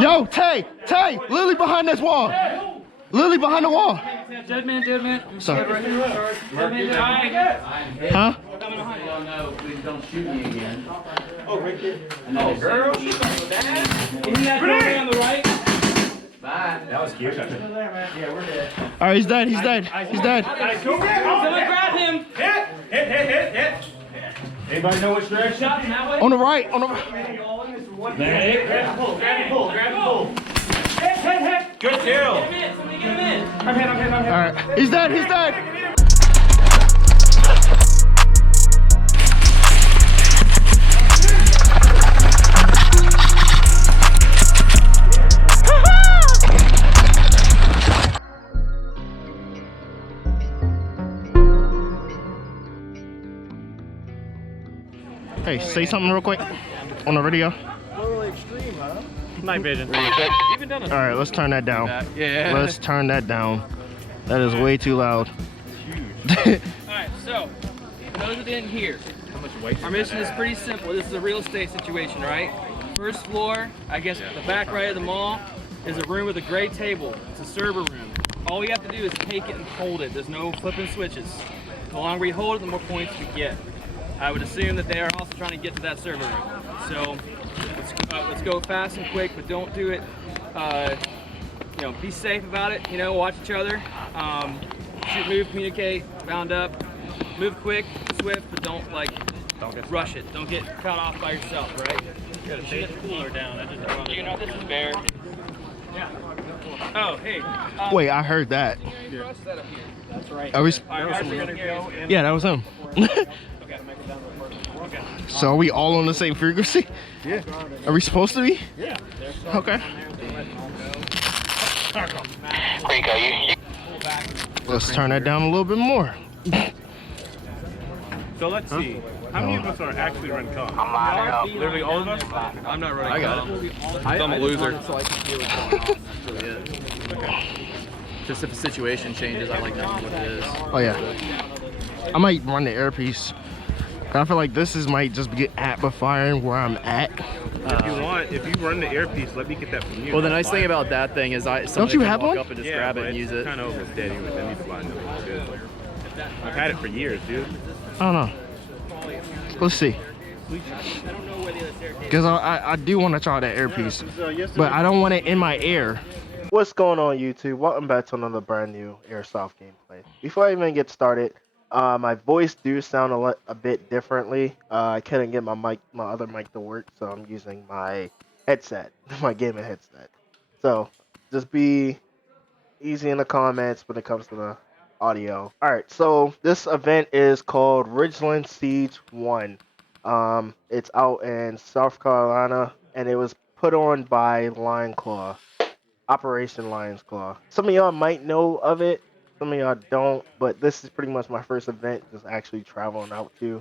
Yo, Tay, Lily behind this wall. Lily behind the wall. Dead man. Sorry. Huh? Please don't shoot me again. Oh, right there. Oh, girl. Isn't that girl on the right? Bye. That was cute. Yeah, we're dead. All right, he's dead. He's dead. Someone grab him. Hit. Anybody know which direction? Shot him that way. On the right. On the right. Grab and pull. Hit. Good kill. Somebody get him in. I'm hit. All right. He's dead. Hey, say something real quick on the video. Night vision. All right, let's turn that down. Yeah. Let's turn that down. That is way too loud. Alright, so, for those that didn't hear, our mission is pretty simple. This is a real estate situation, right? First floor, I guess the back right of the mall, is a room with a gray table. It's a server room. All we have to do is take it and hold it. There's no flipping switches. The longer we hold it, the more points we get. I would assume that they are also trying to get to that server room. So let's go fast and quick, but don't do it. Be safe about it. Watch each other. Shoot, move, communicate, bound up. Move quick, swift, but don't rush it. Don't get caught off by yourself, right? You gotta take the cooler down. You know this is bear. Yeah. Oh, hey. Wait, I heard that. That's right. Are we? Yeah. Yeah, that was him. So are we all on the same frequency? Yeah. Are we supposed to be? Yeah. Okay. Let's turn that down a little bit more. So let's see. How many of us are actually running comms? Literally all of us? I'm not running. I got it. I'm a loser. So I can deal with what's really it. Just if the situation changes, I like knowing what it is. Oh yeah. I might run the earpiece. I feel like this might just be amplifying where I'm at. If you run the earpiece, let me get that from you. Well, the nice thing about that thing is Don't you have walk one? up and just grab it and use it. Kind of oversteady with it. I've had it for years, dude. I don't know. Let's see. Because I do want to try that earpiece, but I don't want it in my ear. What's going on, YouTube? Welcome back to another brand new Airsoft gameplay. Before I even get started, my voice do sound a bit differently. I couldn't get my other mic to work, so I'm using my headset, my gaming headset. So just be easy in the comments when it comes to the audio. All right, so this event is called Richland Siege 1. It's out in South Carolina, and it was put on by Lion Claw, Operation Lion's Claw. Some of y'all might know of it. Some of y'all don't, but this is pretty much my first event just actually traveling out to.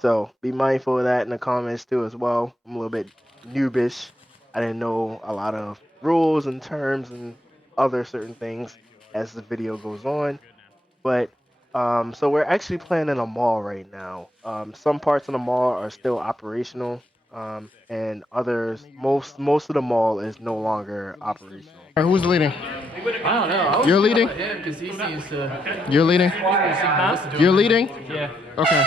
So be mindful of that in the comments too as well. I'm a little bit noobish. I didn't know a lot of rules and terms and other certain things as the video goes on. But so we're actually playing in a mall right now. Some parts of the mall are still operational, and others, most of the mall is no longer operational. All right, who's leading? I don't know. You're leading? Because he seems to. You're leading? You're leading? Yeah. Okay.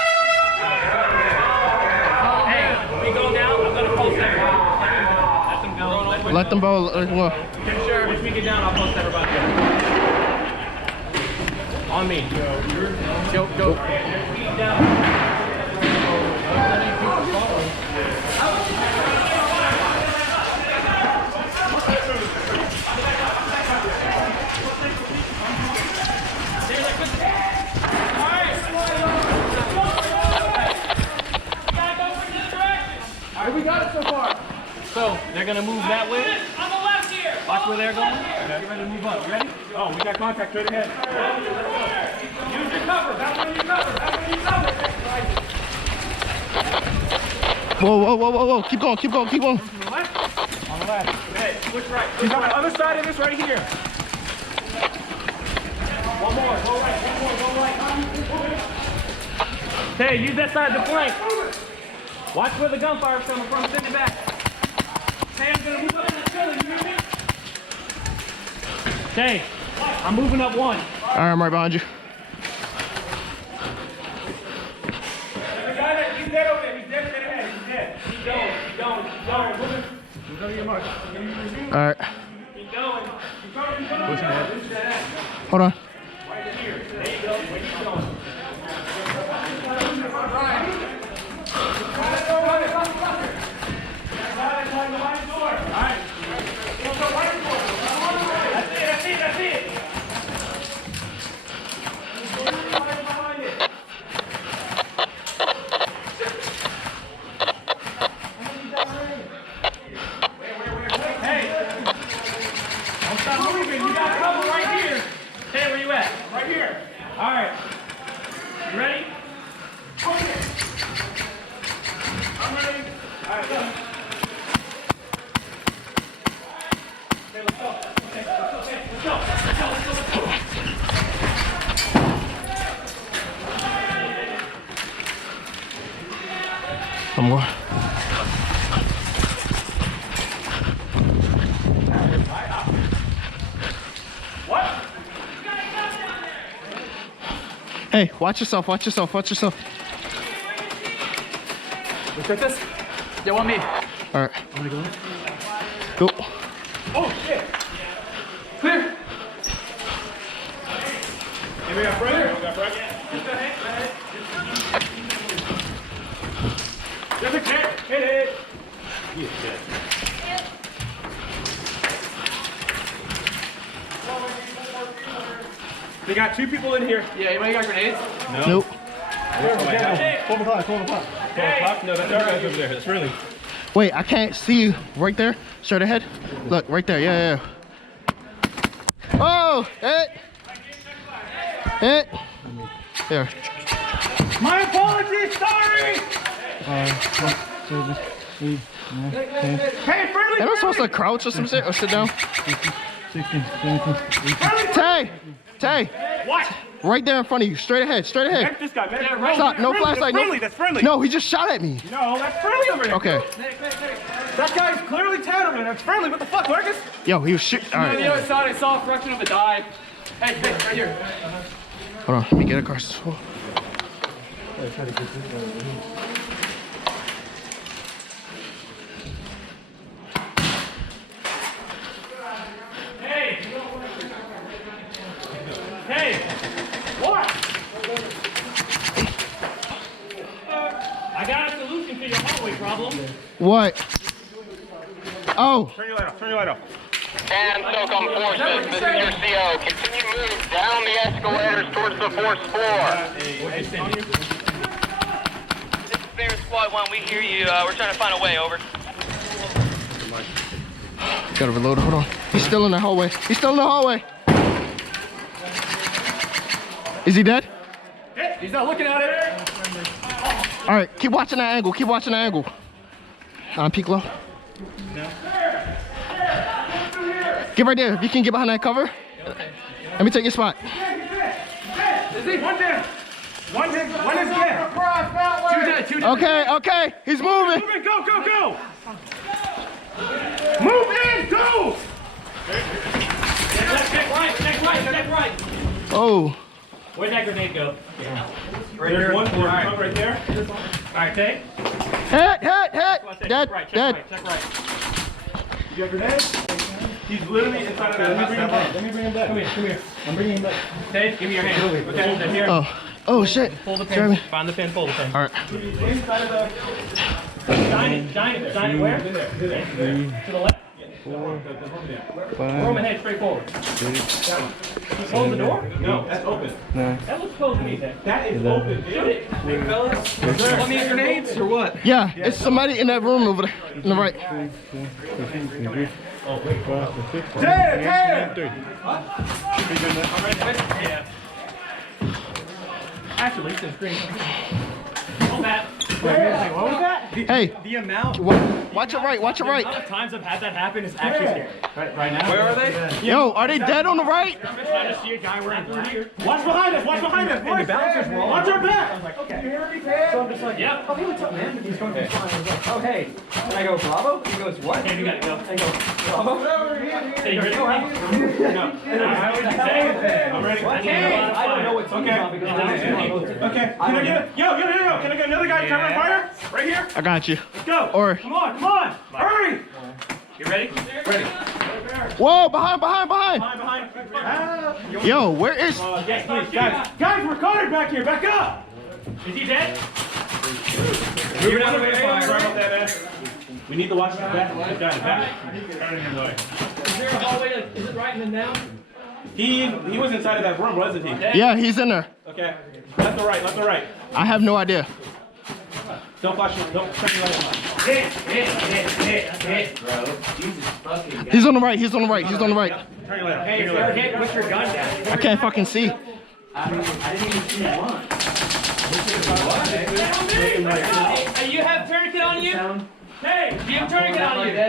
Hey, when we go down, I'm gonna post everybody. Let them go. Sure, once we get down, I'll post everybody. On me. Go. We got it so far. So they're gonna move that way. On the left here. Watch where they're going. Get ready to move up. Ready? Oh, we got contact right ahead. Use your cover. That's when you cover. Whoa. Keep going. On the left. Okay, switch right. He's on the other side of this right here. One more. Go right. Okay, use that side of the flank. Watch where the gunfire is coming from. Send it back. Hey, I'm gonna move up in the ceiling. Okay, I'm moving up one. All right, I'm right behind you. The guy that he's dead over there. He's dead ahead. He's dead. Keep going. Keep going. Keep going. All right. Keep going. Keep going. Hold on. Right here. There you go. Where you going? One more. Hey, watch yourself, watch yourself, watch yourself. We took this? Yeah, want me? All right. I'm gonna go in. Go. Oh, shit. Clear. Hey, we got Fred. We got Fred. There's a kick. Hit it. He's dead. We got 2 people in here. Yeah, anybody got grenades? No. Nope. 12 o'clock. 12 o'clock. 12 o'clock? No, that's our guys over there. That's really. Wait, I can't see you right there. Straight ahead. Look, right there. Yeah, yeah. Oh, hit. Hit. Here. My apologies. Sorry. Hey, friendly. Am I supposed to crouch or some shit or sit down? Tay! Tay! What? Right there in front of you. Straight ahead. Straight ahead. That's this guy, man. Yeah, right. Stop. No Friendly, flashlight. That's friendly. That's friendly. No, he just shot at me. No, that's friendly over there. Okay. That guy's clearly Tatterman. That's friendly. What the fuck, Marcus? Yo, he was shooting. All On the right. other side, I saw a fraction of a dive. Hey, right here. Hold on. Let me get across this wall. Hey. Hey. What? I got a solution to your hallway problem. What? Oh. Turn your light off. Turn your light off. And SOCOM forces, this is your CO. Continue move down the escalators towards the 4th floor. Hey, This is Bear Squad 1, we hear you. We're trying to find a way, over. Gotta reload. Hold on. He's still in the hallway. He's still in the hallway. Is he dead? He's not looking at it. All right. Keep watching that angle. Keep watching that angle. Peek low. Get right there. If you can get behind that cover. Let me take your spot. is he? One down. One is dead. Two dead. Okay, okay. He's moving. Move in. Go, go, go. Move in. Go. Next right. Oh. Where'd that grenade go? There's one right there. All right, take. Hit. Dead. Check Dead. right. You got grenade? He's literally inside of that. Let me bring him back. Come here. I'm bringing him back. Dave, give me your hand. Okay, then here. Oh. Oh shit. Pull the Jeremy. pin. Find the pin. Pull the pin. All right. Shine it where? To the left? Room ahead, straight forward. You close the door? No, that's open. That looks closed to me, then. That is open. Shoot it. Big fellas. Want me grenades or what? Yeah, it's somebody in that room over there. On the right. Yeah. Actually, it's in screen. Hold that. What was that? Hey. The amount. Watch it right. Watch it right. of times I've had that happen is actually scary. Right now. Where are they? Yo, are they dead on the right? I'm just trying to see a guy wearing blue here. Watch behind us. And the bouncers were all. Watch our back. I was like, okay. You hear me, Ted? So I'm just like, yeah. Oh, hey, what's up, man? He's going to be fine. I was like, oh, hey. And I go, Bravo? He goes, what? Hey, you got to go. I go, Bravo? Hey, you ready? No. I'm ready. I don't know what's Okay. Okay. Can I get yo? Can I get another guy covering fire? Right here. I got you. Let's go. Or Come on. Hurry. You ready? Ready. whoa, behind. Behind. Yo, where is? Yes, please, guys, we're cornered back here. Back up. Is he dead? Moving out of the way. Sorry about that, man. We need to watch the back. Back. Is there a hallway? Like, is it right in the now? He was inside of that room, wasn't he? Yeah, he's in there. Okay. Left or right. I have no idea. Don't flash your, don't turn your light on. Hit, bro. Jesus fucking God. He's on the right. He's on the right. Turn your light on. Hey, if you're hit, put your gun down. I can't fucking see. I didn't even see one. Hey, you have tourniquet on you? Hey, do you have tourniquet on you? Me?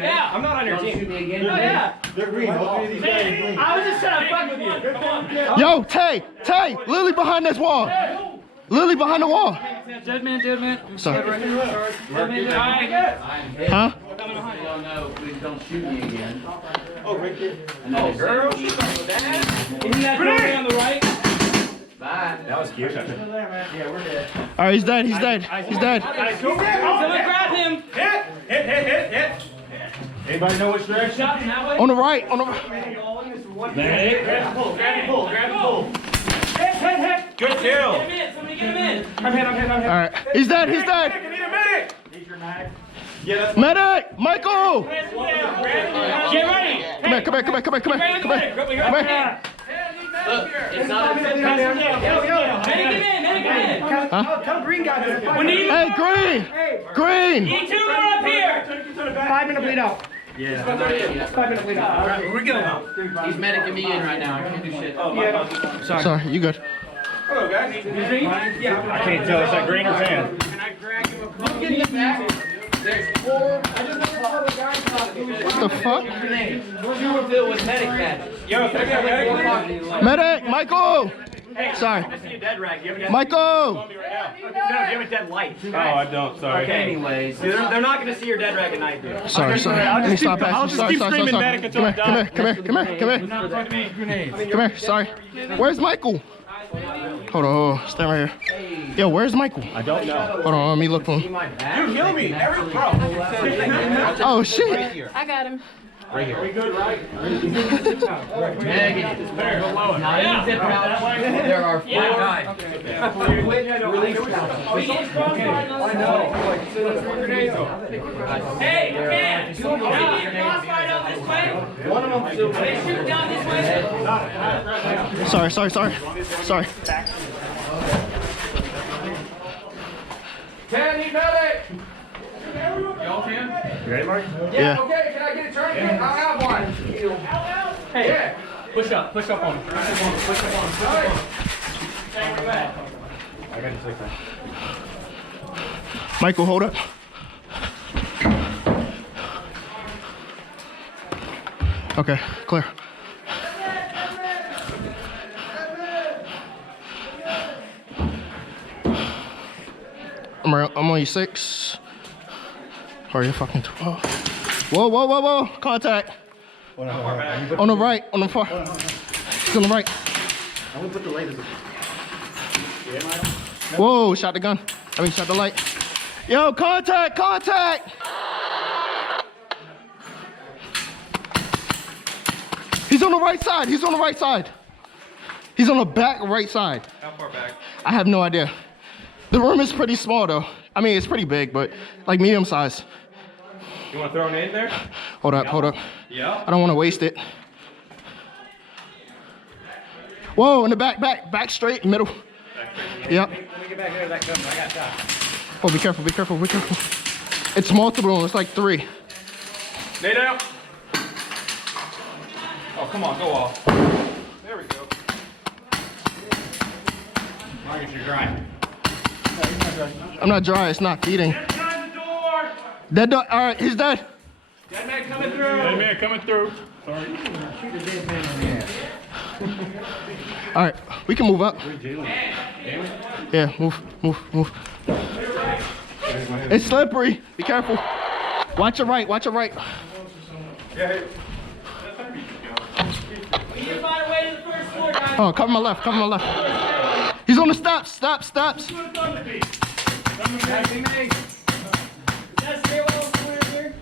Yeah. I'm not on your team. Oh, yeah. They're green. All three of these guys are green. I was just trying to fuck with you. Come on. Yo, Tay, Lily behind this wall. Lily behind the wall. Dead man. Sorry. Huh? Please don't shoot me again. Oh, right there. Oh, girl. Isn't that girl on the right? Bye. That was cute. Yeah, we're dead. All right, he's dead. He's dead. Someone grab him. Hit. Anybody know which direction? Shot him that way. On the right. Grab and pull. Hit. Good kill. Somebody get him in. I'm hit. All right, he's dead. I need a medic. Need your mag. Yeah, that's Medic, Michael. Get ready. Come here. Look, it's not a Tell green guy. We need Hey, Green. need two more up here. 5 minute bleed out. Yeah. 5 minute bleed out. He's medicing me in right now. I can't do shit. Sorry, you good? hello, guys. I can't tell. Is that green or tan? Get him back. There's 4. What the fuck? You were filled with medic badges. Yo, can I get a medic? Medic, Michael. Sorry. Michael. No, you have a dead light. Oh, I don't. Sorry. Okay. Anyways, they're not going to see your dead rag at night, dude. Sorry. Let me stop I'll asking. just keep screaming medic until I die. Come here. Sorry. Where's Michael? Hold on. Stand right here. Yo, where's Michael? I don't know. Hold on. Let me look for him. You heal me. Every pro. Oh shit. I got him. Right here. We good, right? Megan. Now you zip out. There are 4 guys. Hey, man! Crossfire down this way. One of them still They shoot down this way. Sorry. Can he medic? Y'all can? You ready, Mark? Yeah. Okay, can I get a tourniquet? I'll have one. Hey, Yeah. push up on him. I got you 6 times. Michael, hold up. Okay, clear. I'm on you 6. Are you fucking 12? Whoa. Contact. On the right, on the far. He's on the right. I'm gonna put the light. Whoa, shot the gun. Shot the light. Yo, contact. He's on the right side. He's on the back right side. How far back? I have no idea. The room is pretty small though. I mean, it's pretty big, but like medium size. You want to throw an aid there? Hold up. Yeah. I don't want to waste it. Whoa, in the back straight, middle. Yep. Let me get back there to that cover. I got shot. Oh, be careful. It's multiple, it's like 3. Nade out. Oh, come on, go off. There we go. Marcus, you're dry. I'm not dry, it's not feeding. Behind the door. Dead dog, all right, he's dead. Dead man coming through. Dead man coming through. Sorry. All right, we can move up. Yeah, move. It's slippery, be careful. Watch your right. Yeah. We need to find a way to the first floor, guys. Oh, cover my left, cover my left. He's on the steps, steps. That's stairwell somewhere here.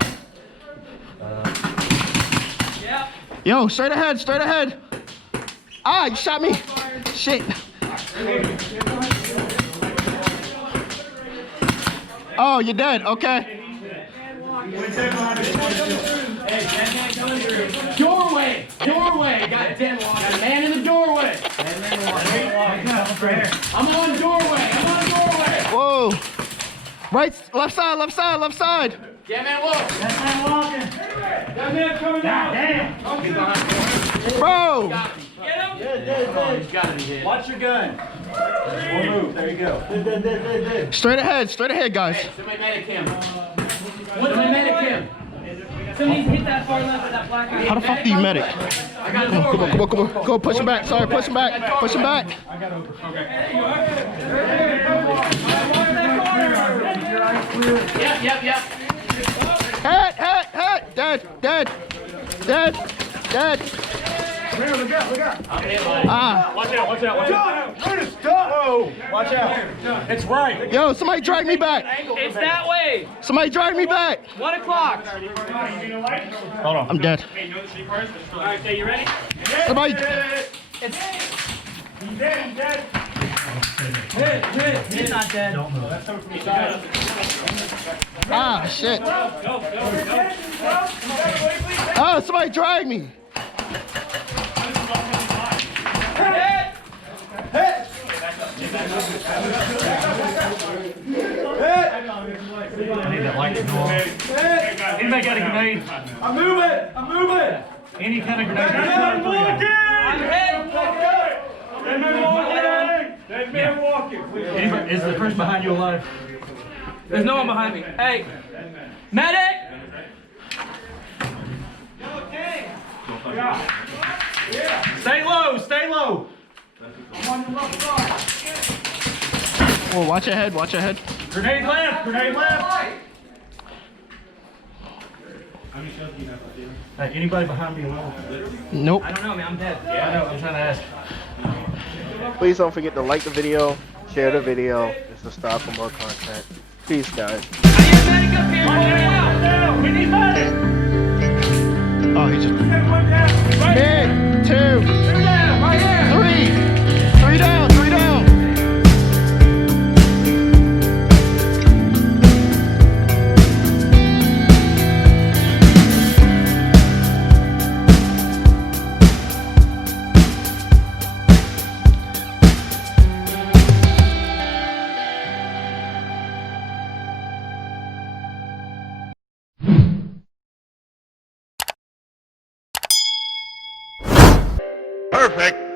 Yeah. Yo, straight ahead, straight ahead. Ah, you shot me. Shit. Oh, you're dead. Okay. Doorway! Doorway! Goddamn, got a man in the doorway! I'm on doorway! I'm on doorway! Whoa. Right, left side, left side, left side. Yeah, man, look! That man walking. That man coming out. Damn. Bro. Get him. He's gotta be hit. Watch your gun. One move. There you go. Straight ahead, guys. Hey, somebody medic him. Somebody medic him. Somebody hit that far left of that black guy. How the fuck do you medic? I got a doorway. Come on. Go, push him back. Sorry, push him back. Push him back. Yep. Head. Dead. Look out. Ah. Watch out. Whoa. Watch out. It's right. Yo, somebody drag me back. It's that way. Somebody drag me back. 1 o'clock. Hold on. I'm dead. All right, okay, you ready? Somebody. He's dead. He's not dead. Ah, shit. Oh, somebody drag me. Anybody got a grenade? I'm moving. Any kind of grenade. I'm That man walking. Anybody, is the person behind you alive? There's no one behind me. Hey, medic! Stay low. Oh, watch ahead. Grenade left. Hey, anybody behind me alive? Nope. I don't know, man. I'm dead. Yeah, I know. I'm trying to ask. Please don't forget to like the video, share the video, and subscribe for more content. Peace, guys. I need a medic up here. Pull it out. We need medic. Oh, he just. One down. Big, 2, Right here. 3 down. Perfect.